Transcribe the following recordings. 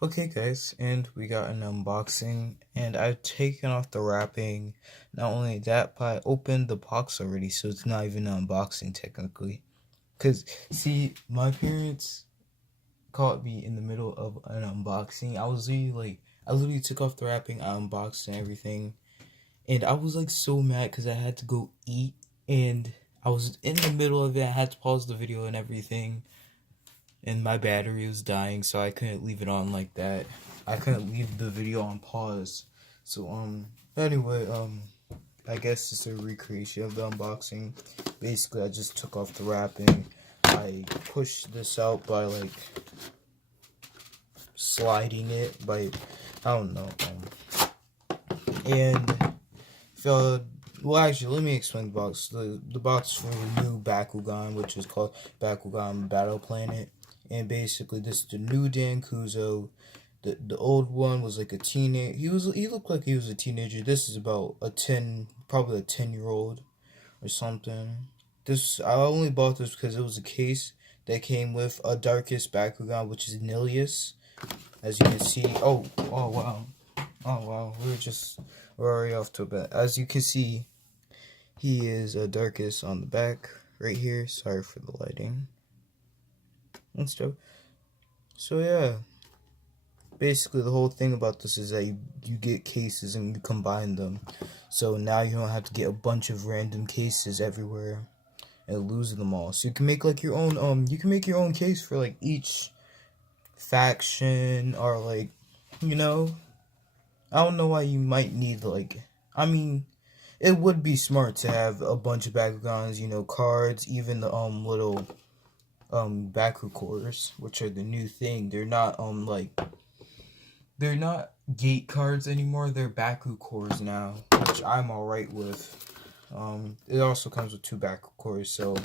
Okay guys, and we got an unboxing, and I've taken off the wrapping. Not only that, but I opened the box already, so it's not even an unboxing technically. Cause see, my parents caught me in the middle of an unboxing. I literally took off the wrapping, I unboxed and everything, and I was like so mad because I had to go eat, and I was in the middle of it. I had to pause the video and everything, and my battery was dying, so I couldn't leave it on like that. I couldn't leave the video on pause. So anyway, I guess it's a recreation of the unboxing. Basically, I just took off the wrapping. I pushed this out by like sliding it by, I don't know, and fell. Well, actually, let me explain the box. The box for the new Bakugan, which is called Bakugan Battle Planet, and basically this is the new Dankuzo. The old one was like a teenage. He looked like he was a teenager. This is about probably a 10-year-old or something. This I only bought this because it was a case that came with a Darkest Bakugan, which is Nilius. As you can see, oh wow, oh wow, we're already off to a bit. As you can see, he is darkest on the back right here. Sorry for the lighting and stuff. So yeah, basically the whole thing about this is that you get cases and you combine them. So now you don't have to get a bunch of random cases everywhere and lose them all. So you can make like your own you can make your own case for like each faction, or like, you know, I don't know why you might need like, I mean, it would be smart to have a bunch of Bakugans, you know, cards, even the little Baku cores, which are the new thing. They're not gate cards anymore. They're Baku cores now, which I'm alright with. It also comes with 2 Baku cores. So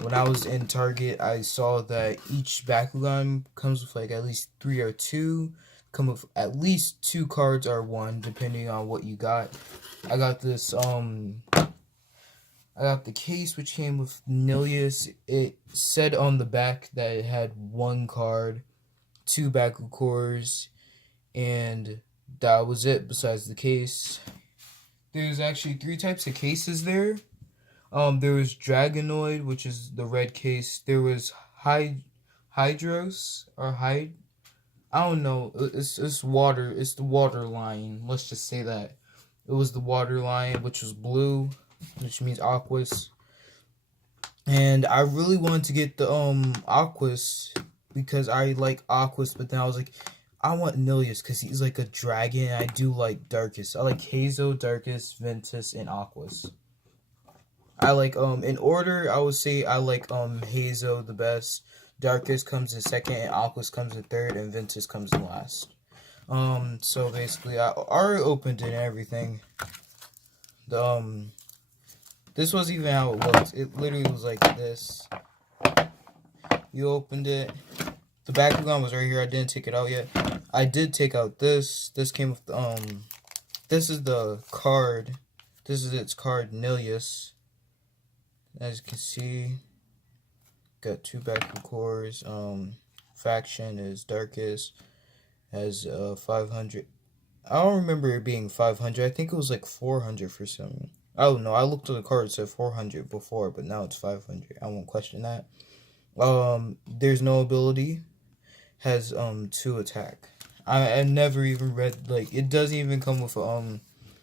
when I was in Target, I saw that each Bakugan comes with like at least 3 or 2. Come with at least 2 cards or 1, depending on what you got. I got this I got the case which came with Nilius. It said on the back that it had 1 card, 2 Baku cores, and that was it besides the case. There's actually 3 types of cases there. There was Dragonoid, which is the red case. There was Hydros or I don't know. It's water. It's the water line. Let's just say that. It was the water line, which was blue, which means Aquas. And I really wanted to get the Aquas because I like Aquas, but then I was like, I want Nilius because he's like a dragon. I do like Darkest. I like Hazo, Darkest, Ventus, and Aquas. I like in order I would say I like Hazo the best. Darkest comes in second, and Aquas comes in third, and Ventus comes in last. So basically I already opened it and everything. The this was even how it looked. It literally was like this. You opened it. The Bakugan was right here. I didn't take it out yet. I did take out this. This came with this is the card. This is its card, Nilius. As you can see, got 2 Baku cores. Faction is Darkest. Has 500. I don't remember it being 500. I think it was like 400 for some. I don't know. I looked at the card. It said 400 before, but now it's 500. I won't question that. There's no ability. Has 2 attack. I never even read, like, it doesn't even come with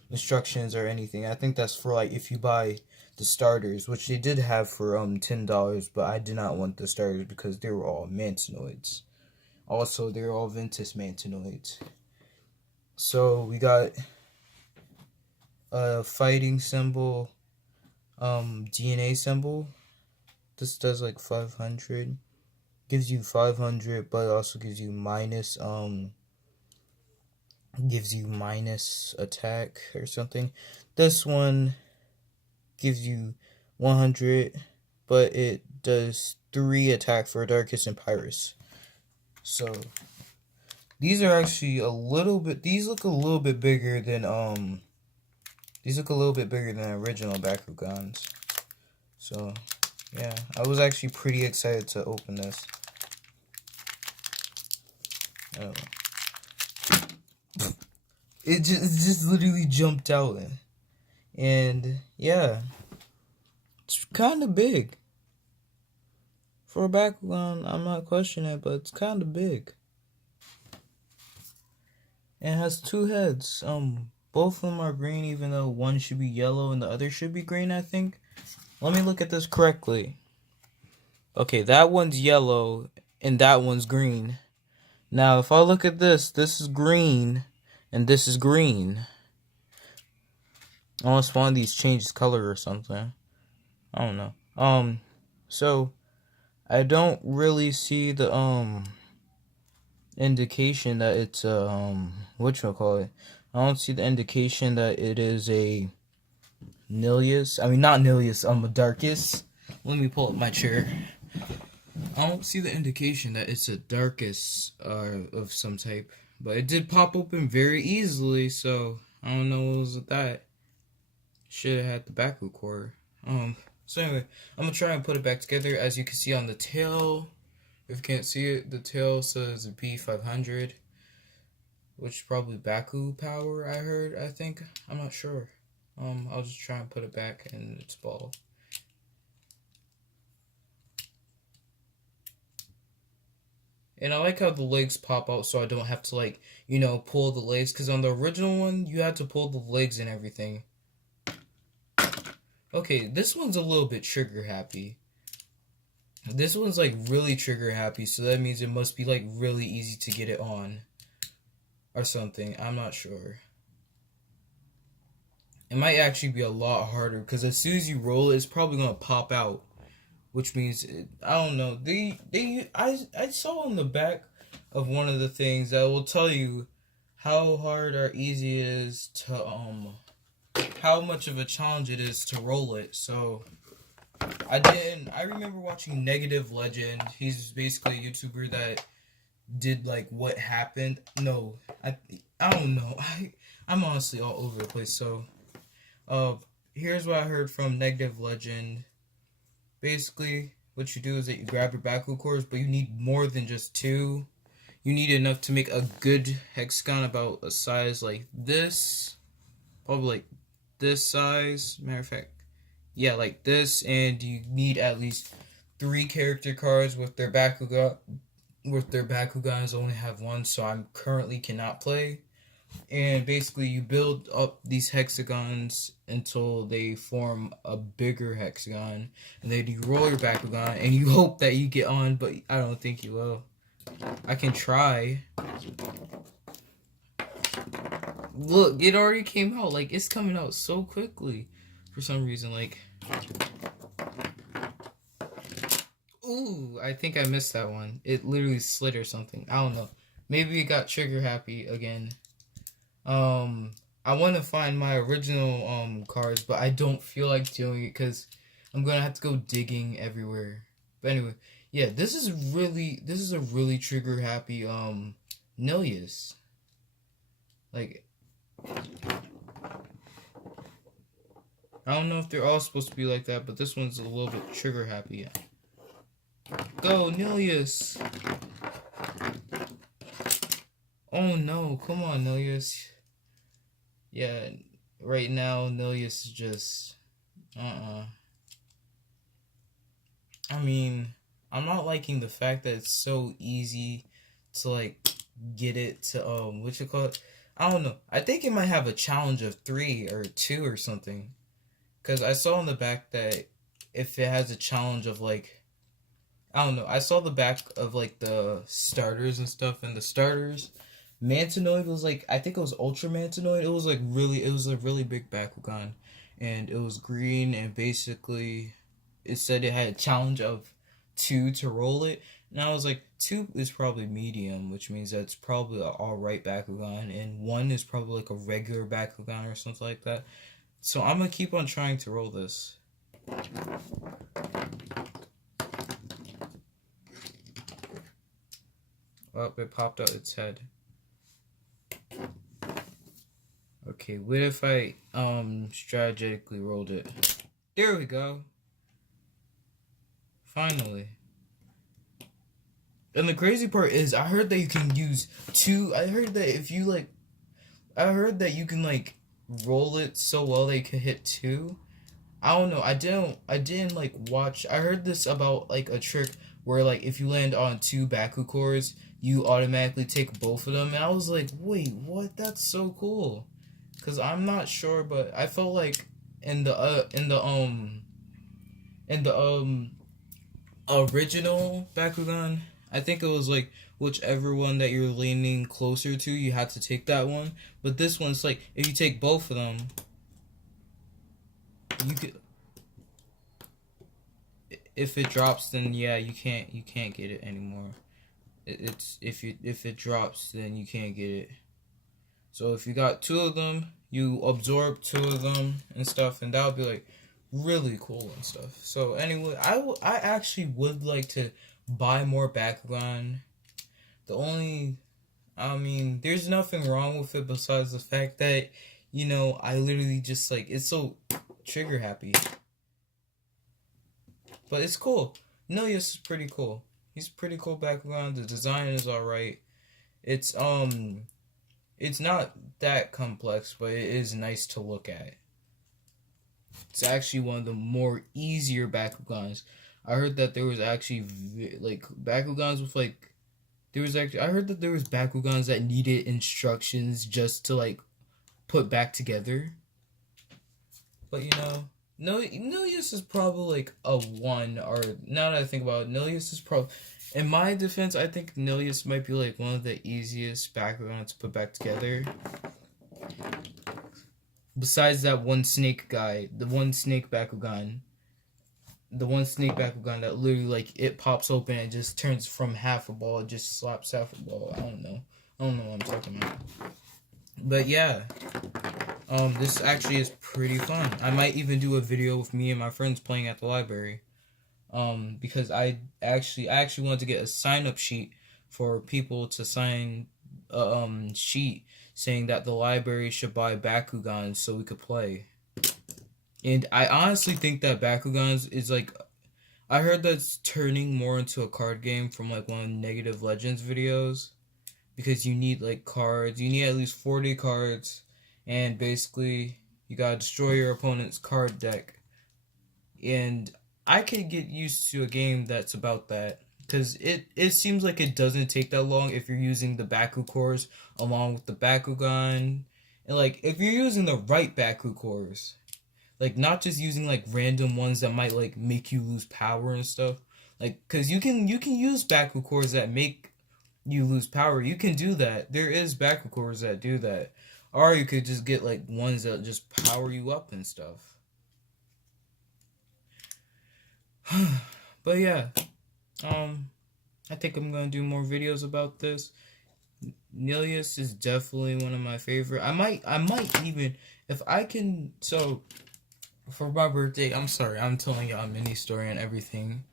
instructions or anything. I think that's for like if you buy the starters, which they did have for $10, but I did not want the starters because they were all Mantinoids. Also, they're all Ventus Mantinoids. So we got a fighting symbol, DNA symbol. This does like 500. Gives you 500, but it also gives you minus attack or something. This one gives you 100, but it does 3 attack for Darkest and Pyrus. So these are actually a little bit. These look a little bit bigger than original Bakugans. So yeah, I was actually pretty excited to open this. Oh. It just literally jumped out, and yeah, it's kind of big for a Bakugan. I'm not questioning it, but it's kind of big. And it has two heads. Both of them are green, even though one should be yellow and the other should be green, I think. Let me look at this correctly. Okay, that one's yellow and that one's green. Now, if I look at this is green and this is green. Unless one of these changes color or something. I don't know. So I don't really see the indication that it's whatchamacallit. I don't see the indication that it is a Nilius. I mean, not Nilius, a Darkus. Let me pull up my chair. I don't see the indication that it's a Darkus of some type. But it did pop open very easily, so I don't know what was with that. Should have had the Baku core. So anyway, I'm gonna try and put it back together. As you can see on the tail, if you can't see it, the tail says B500, which is probably Baku power. I think. I'm not sure. I'll just try and put it back in its ball. And I like how the legs pop out, so I don't have to, like, pull the legs. Because on the original one, you had to pull the legs and everything. Okay, this one's a little bit trigger happy. This one's, like, really trigger happy, so that means it must be, like, really easy to get it on. Or something. I'm not sure. It might actually be a lot harder, because as soon as you roll it, it's probably going to pop out. Which means, I don't know, I saw on the back of one of the things that will tell you how hard or easy it is to, how much of a challenge it is to roll it. So, I remember watching Negative Legend. He's basically a YouTuber that did, like, what happened. No, I don't know. I'm honestly all over the place. So, here's what I heard from Negative Legend. Basically, what you do is that you grab your Baku cores, but you need more than just two. You need enough to make a good hexagon about a size like this. Probably like this size. Matter of fact, yeah, like this. And you need at least 3 character cards with their Bakugan. With their Bakugans, only have one, so I currently cannot play. And basically, you build up these hexagons until they form a bigger hexagon. And then you roll your Bakugan, and you hope that you get on, but I don't think you will. I can try. Look, it already came out. Like, it's coming out so quickly. For some reason, like... Ooh, I think I missed that one. It literally slid or something. I don't know. Maybe it got trigger happy again. I want to find my original cards, but I don't feel like doing it because I'm gonna have to go digging everywhere. But anyway, yeah, this is a really trigger happy Nilius. Like, I don't know if they're all supposed to be like that, but this one's a little bit trigger happy. Go Nilius! Oh no, come on Nilius. Yeah, right now, Nilius is just, I mean, I'm not liking the fact that it's so easy to, like, get it to, what you call it? I don't know. I think it might have a challenge of 3 or 2 or something. Because I saw on the back that if it has a challenge of, like, I don't know. I saw the back of, like, the starters and stuff, and the starters... Mantanoid was like, I think it was Ultra Mantanoid. It was like it was a really big Bakugan. And it was green, and basically it said it had a challenge of 2 to roll it. And I was like, 2 is probably medium, which means that's probably an alright Bakugan. And 1 is probably like a regular Bakugan or something like that. So I'm gonna keep on trying to roll this. Oh, it popped out its head. Okay, what if I strategically rolled it? There we go. Finally. And the crazy part is I heard that you can use 2. I heard that if you I heard that you can like roll it so well that you can hit two. I don't know. I didn't like watch. I heard this about like a trick where like if you land on two Baku cores, you automatically take both of them. And I was like, wait, what? That's so cool. Cause I'm not sure, but I felt like in the in the original Bakugan, I think it was like whichever one that you're leaning closer to, you had to take that one. But this one's like if you take both of them, you could. If it drops, then yeah, you can't get it anymore. It's if it drops, then you can't get it. So if you got two of them, you absorb two of them and stuff, and that would be like really cool and stuff. So anyway, I actually would like to buy more Bakugan. The only, I mean, there's nothing wrong with it besides the fact that, I literally just like, it's so trigger happy. But it's cool. Nilius is pretty cool. He's pretty cool Bakugan. The design is alright. It's it's not that complex, but it is nice to look at. It's actually one of the more easier Bakugans. I heard that there was actually like Bakugans with like I heard that there was Bakugans that needed instructions just to like put back together. But Nilius is probably like a 1, or now that I think about it, Nilius is probably, in my defense, I think Nilius might be like one of the easiest Bakugans to put back together. Besides that one snake guy, the one snake Bakugan that literally like it pops open and just turns from half a ball, just slaps half a ball. I don't know what I'm talking about. But yeah, this actually is pretty fun. I might even do a video with me and my friends playing at the library. Because I actually wanted to get a sign up sheet for people to sign a sheet saying that the library should buy Bakugans so we could play. And I honestly think that Bakugans is like, I heard that's turning more into a card game from like one of Negative Legends videos, because you need like cards. You need at least 40 cards, and basically you gotta destroy your opponent's card deck. And I could get used to a game that's about that, because it seems like it doesn't take that long if you're using the Baku cores along with the Bakugan. And like if you're using the right Baku cores, like not just using like random ones that might like make you lose power and stuff. Like, because you can use Baku cores that make you lose power. You can do that. There is Baku cores that do that. Or you could just get like ones that just power you up and stuff. But yeah, I think I'm gonna do more videos about this. Nilius is definitely one of my favorite. I might even, if I can. So for my birthday, I'm sorry, I'm telling y'all a mini story and everything.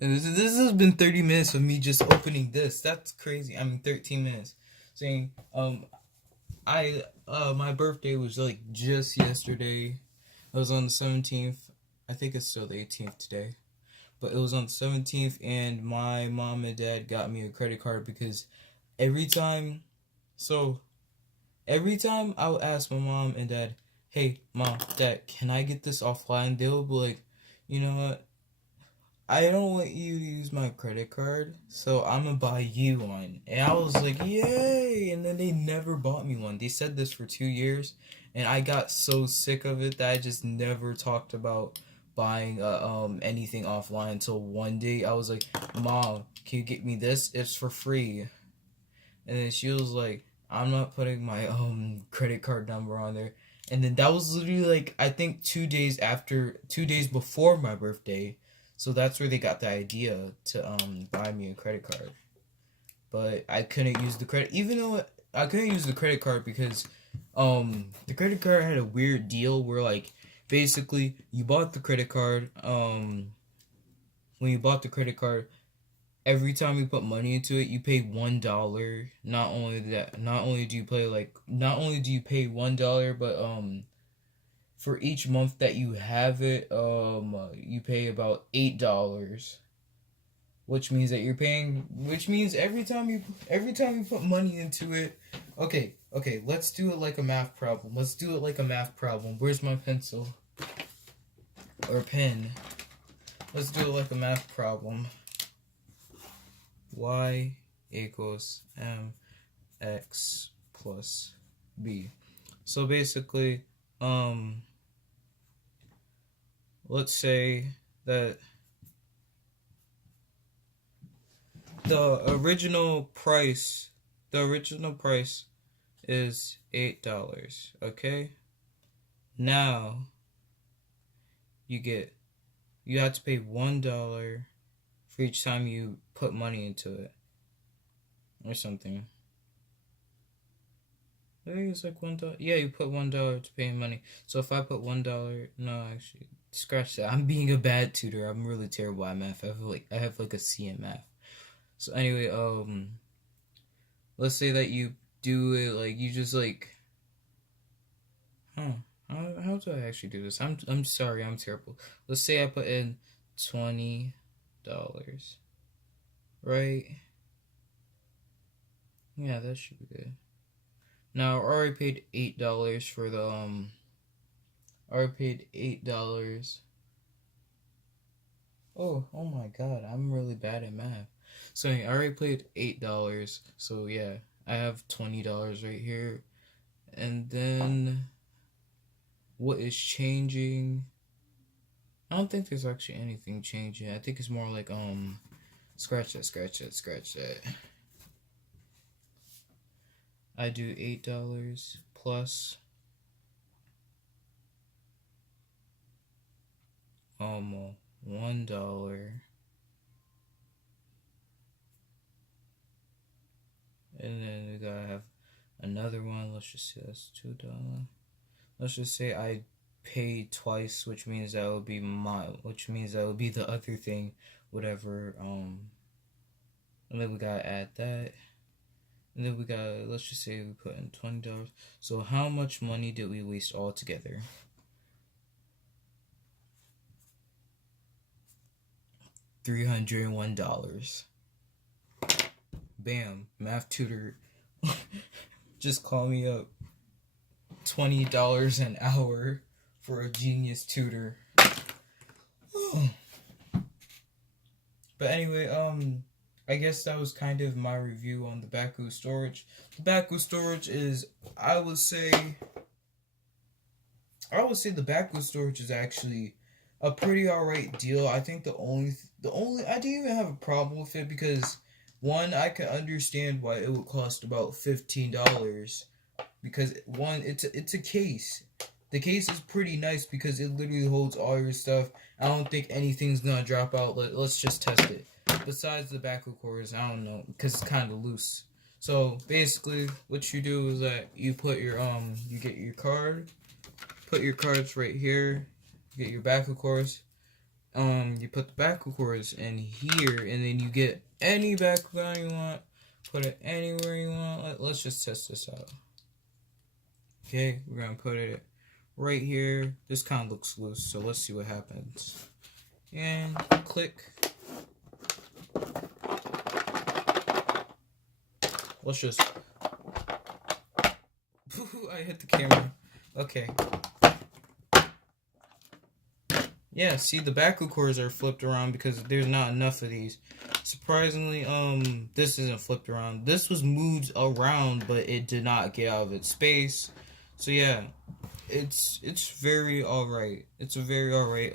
And this has been 30 minutes of me just opening this. That's crazy. I mean, 13 minutes. Saying, my birthday was like just yesterday. It was on the 17th. I think it's still the 18th today. But it was on the 17th, and my mom and dad got me a credit card because every time I would ask my mom and dad, hey, mom, dad, can I get this offline? They would be like, you know what? I don't want you to use my credit card, so I'm gonna buy you one. And I was like, yay! And then they never bought me one. They said this for 2 years, and I got so sick of it that I just never talked about buying anything offline until one day I was like, Mom, can you get me this? It's for free. And then she was like, I'm not putting my credit card number on there. And then that was literally like, I think 2 days before my birthday. So that's where they got the idea to buy me a credit card. But I couldn't use the credit, even though I couldn't use the credit card because the credit card had a weird deal where like basically you bought the credit card, when you bought the credit card, every time you put money into it, you pay $1. Not only do you pay $1, but for each month that you have it, you pay about $8, which means every time you put money into it. Okay, Okay, let's do it like a math problem. Let's do it like a math problem. Where's my pencil? Or pen? Let's do it like a math problem. Y equals mx plus b. So basically, let's say that the original price is $8, okay? Now you have to pay $1 for each time you put money into it or something. I think it's like $1. Yeah, you put $1 to pay money. So if I put $1, no, actually, scratch that. I'm being a bad tutor. I'm really terrible at math. I have like a C in math. So anyway, let's say that you do it like you just like, how do I actually do this? I'm sorry, I'm terrible. Let's say I put in $20, right? Yeah, that should be good. Now I already paid $8 for the I already paid $8. Oh my god, I'm really bad at math. So I already paid $8. So yeah, I have $20 right here. And then what is changing? I don't think there's actually anything changing. I think it's more like scratch that. I do $8 plus $1, and then we gotta have another one. Let's just say that's $2. Let's just say I paid twice, which means that would be the other thing, whatever. And then we gotta add that, and then we gotta, let's just say we put in $20. So how much money did we waste altogether? $301. Bam, math tutor. Just call me up. $20 an hour for a genius tutor. But anyway, I guess that was kind of my review on the Baku storage. The Baku storage is, I would say the Baku storage is actually a pretty alright deal. I think the only I didn't even have a problem with it because one, I can understand why it would cost about $15 because one, it's a case. The case is pretty nice because it literally holds all your stuff. I don't think anything's gonna drop out. Let's just test it. Besides the Baku cores, I don't know because it's kind of loose. So basically, what you do is that you put your you get your card, put your cards right here. You get your Baku cores. You put the Baku cores in here, and then you get any background you want. Put it anywhere you want. Let's just test this out. Okay, we're gonna put it right here. This kind of looks loose, so let's see what happens. And click. Let's just. I hit the camera. Okay. Yeah, see, the Baku cores are flipped around because there's not enough of these. Surprisingly, this isn't flipped around. This was moved around, but it did not get out of its space. So yeah, it's very alright. It's a very alright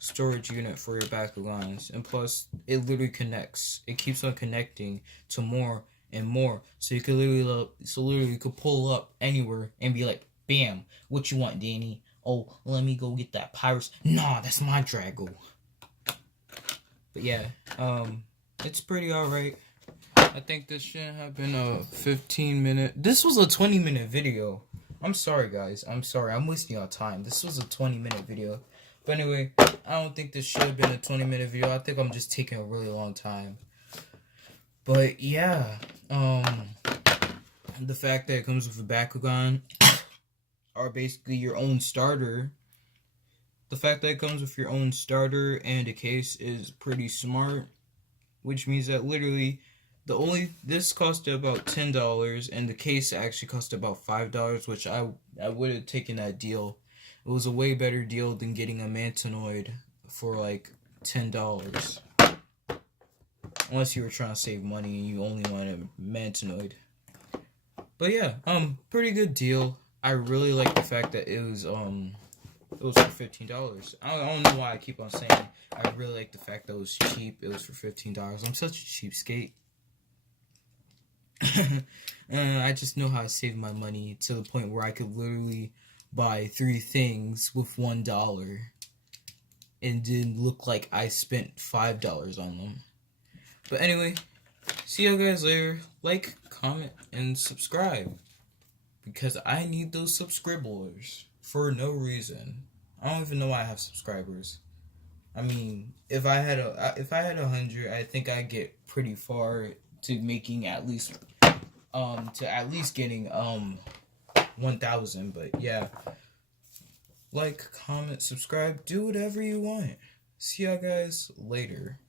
storage unit for your Baku lines, and plus it literally connects. It keeps on connecting to more and more. So you could literally you could pull up anywhere and be like, bam, what you want, Danny? Oh, let me go get that pirates. Nah, that's my Drago. But yeah, it's pretty alright. I think this shouldn't have been a 15-minute. This was a 20-minute video. I'm sorry, guys. I'm sorry. I'm wasting your time. This was a 20-minute video. But anyway, I don't think this should have been a 20-minute video. I think I'm just taking a really long time. But yeah, the fact that it comes with a Bakugan are basically your own starter. The fact that it comes with your own starter and a case is pretty smart, which means that literally This costed about $10, and the case actually cost about $5, which I would have taken that deal. It was a way better deal than getting a Mantanoid for like $10. Unless you were trying to save money and you only wanted a Mantanoid. But yeah, pretty good deal. I really like the fact that it was for $15. I don't know why I keep on saying it. I really like the fact that it was cheap. It was for $15. I'm such a cheapskate. I just know how to save my money to the point where I could literally buy 3 things with $1 and didn't look like I spent $5 on them. But anyway, see you guys later. Like, comment, and subscribe, because I need those subscribers for no reason. I don't even know why I have subscribers. I mean, if I had 100, I think I'd get pretty far to making at least getting 1,000. But yeah, like, comment, subscribe, do whatever you want. See y'all guys later.